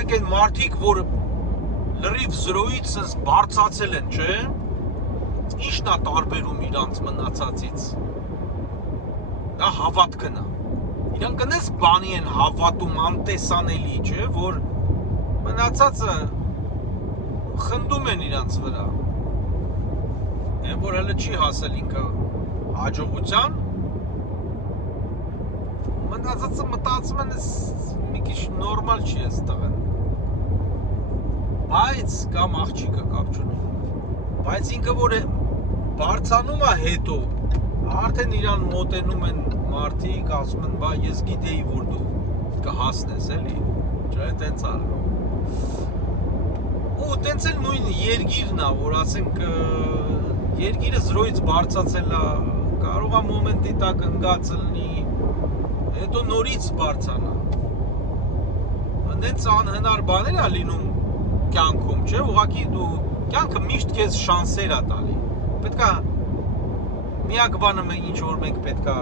Օրինակ այն մարդիկ, որ լրիվ զրոյից սենց բարձացել են, չէ, ինչն է տարբերում իրանց մնացածից, դա հավատքն է, իրանք կնես բանի են հավատում անտեսանելի, չէ, որ մնացածը խնդում են իրանց վրա, են որ հələ չի հասել ինքը հաջողության, մնացածը մտածում են մի քիչ նորմալ չի ես տղեն, բայց կամ աղջիկը կապ չունի, բայց ինքը որ բարձանում է հետո, արդեն իրան մոտենում են մարդիկ, ասում են, բա ես գիտեի, որ դու կհասնես էլի, չէ, տենց արվում, ու տենց էլ նույն երգիրն է, որ ասենք երգիրը զրոյից բարձացել է, կարող է մոմենտի տակ ընկած լինի, հետո նորից բարձանա, նենց անհնար բաներ է լինում կյանքում, չէ, ուղղակի դու կյանքը միշտ քեզ շանսեր է տալի, պետք է միակ բանը ինչ որ մենք պետք է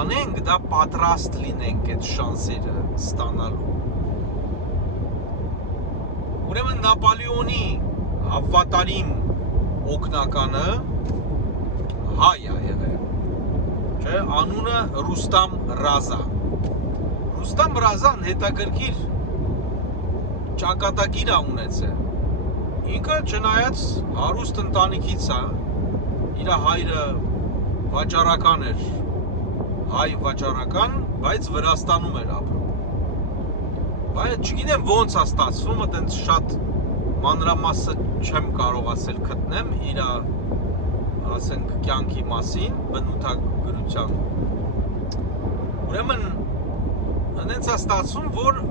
անենք, դա պատրաստ լինենք այդ շանսերը ստանալու, ուրեմն Նապոլեոնի հավատարիմ օգնականը հայ է եղել, չէ, անունը Ռուստամ Ռազա։ Ռուստամ Ռազան հետաքրքիր ճակատագիր է ունեցել։ Ինքը չնայած հարուստ ընտանիքից է, իր հայրը վաճառական էր, հայ վաճառական, բայց Վրաստանում էր ապրում։ Բայց չգիտեմ ոնց է ստացվում, այտենց շատ մանրամասը չեմ կարող ասել գտնեմ իր ասենք կյանքի մասին, բնութագրության։ Ուրեմն այնց է ստացվում, որ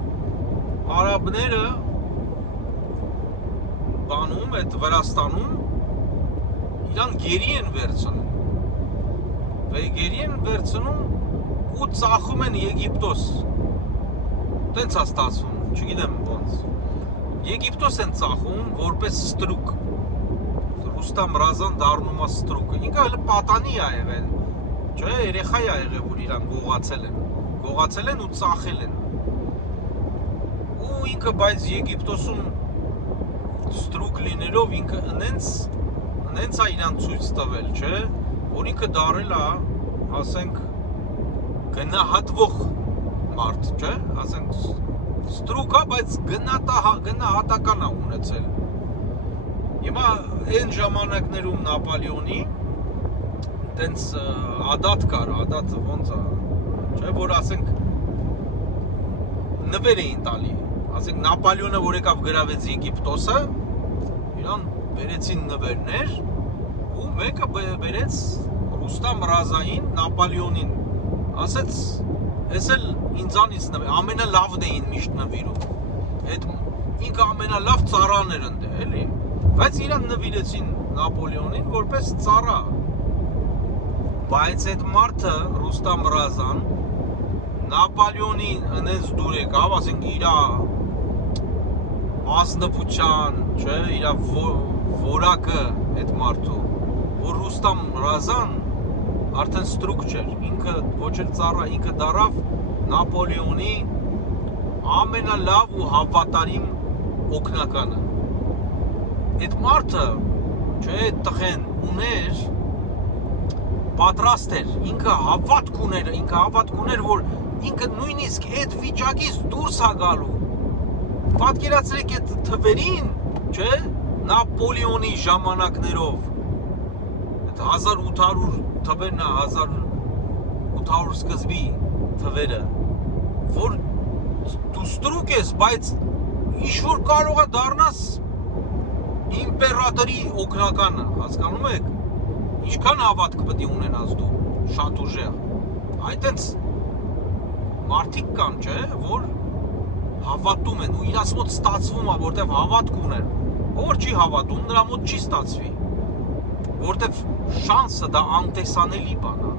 արաբները բանում, այդ Վրաստանում իրան գերի են վերցնում։ Գերի են վերցնում ու ծախում են Եգիպտոս։ Տենց է ստացվում, չգիտեմ ոնց։ Եգիպտոս են ծախում որպես ստրուկ։ Ռուստամ Ռազան դառնում է ստրուկը։ Ինքը հələ պատանի է եղել, չէ, երեխա է եղել, որ իրան գողացել են ու ծախել են։ Ու ինքը բայց Եգիպտոսում ստրուկ լինելով ինքը ընենց է իրան ցույց տվել, չէ, որ ինքը դարել է, ասենք, գնահատվող մարդ, չէ, ասենք, ստրուկ է, բայց գնահատական է ունեցել։ Հիմա այն ժամանակներում Նապոլեոնի տենց ադատ կար, ադատը ոնց է, չէ, որ ասենք նվեր էին տալի, ասենք Նապոլեոնը, որ եկավ գրավեց Եգիպտոսը, իրան բերեցին նվերներ ու մեկը բերեց Ռուստամ Ռազային Նապոլեոնին, ասեց, ես էլ ինձանից նվեր, ամենալավն էին միշտ նվիրում, ինքը ամենալավ ծառան էր ընդ է, էլի, բայց իրան նվիրեցին Նապոլեոնին որպես ծառա, բայց այդ մարդը Ռուստամ Ռազան Նապոլեոնի ընենց դուր եկավ, ասենք իր ազնվության, չէ, իր որակը այդ մարդու, որ Ռուստամ Ռազան արդեն ստրուկ չէր, ինքը ոչ էլ ծառա, ինքը դարավ Նապոլեոնի ամենալավ ու հավատարիմ օգնականը։ Այդ մարդը, չէ, այդ տղեն ուներ, պատրաստ էր, ինքը հավատք ուներ, որ ինքը նույնիսկ այդ վիճակից դուրս է գալու։ Պատկերացրեք այդ թվերին, չէ, Նապոլեոնի ժամանակներով, այդ 1800 թվերն է, 1800 սկզբի թվերը, որ դու ստրուկ ես, բայց ինչ-որ կարող է դառնաս իմպերատորի օգնականը, հասկանում եք, ինչքան հավատք պետք է ունենաս դու, շատ ուժեղ, այտենց մարդիկ կան, չէ, որ հավատում են ու իրաց մոտ ստացվում է, որտեվ հավատք ուներ, որ չի հավատում, նրա մոտ չի ստացվի, որտեվ շանսը դա անտեսանելի բան է,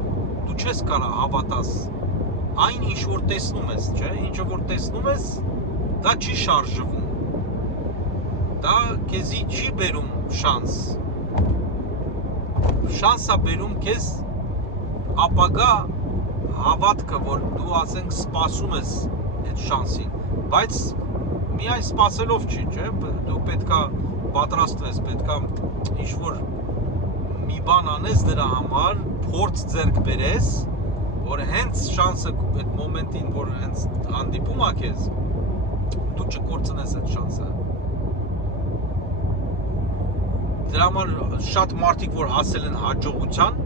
դու չես կարա հավատաս, այն ինչ որ տեսնում ես, չէ, ինչը որ տեսնում ես, դա չի շարժվում, դա քեզի չի բերում շանս, շանսը բերում քեզ ապագա հավատքը, որ դու ասենք սպասում ես այդ շանսին, բայց միայն սպասելով չի, չէ, դու պետքա պատրաստվես, պետքա ինչ-որ մի բան անես դրա համար, փորձ ձեռք բերես, որ հենց շանսը այդ մոմենտին, որ հենց հանդիպում ա քեզ, դու չկորցնես այդ շանսը։ Դրա համար շատ մարդիկ, որ հասել են հաջողության,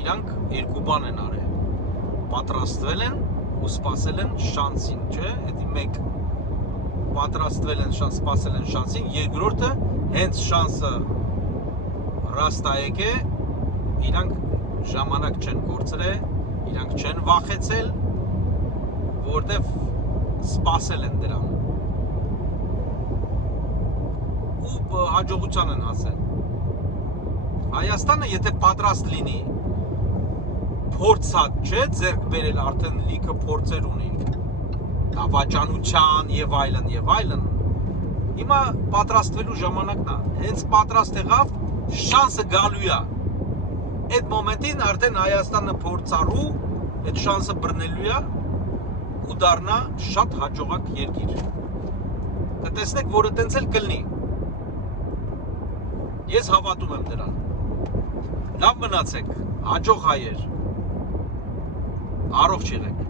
իրանք երկու բան են արել։ Պատրաստվել են ու սպասել են շանսին, չէ՞։ Դա մեկ պատրաստվել են, սպասել են շանսին, երկրորդը հենց շանսը ռաստայեք է, իրանք ժամանակ չեն կորցրել, իրանք չեն վախեցել, որտեվ սպասել են դրան։ Ու հաջողության են հասել։ Հայաստանը եթե պատրաստ լինի, փորձած չէ, ձեռք բերել արդեն լիքը փորձեր ունի, դավաճանության եւ այլն, հիմա պատրաստվելու ժամանակն է, հենց պատրաստ եղավ, շանսը գալու է, այդ մոմենտին արդեն Հայաստանը փորձառու, այդ շանսը բռնելու է ու դառնա շատ հաջողակ երկիր, կտեսնեք, որը տենց էլ կլինի, ես հավատում եմ դրան, լավ մնացեք, հաջող հայեր, առողջ եղեք։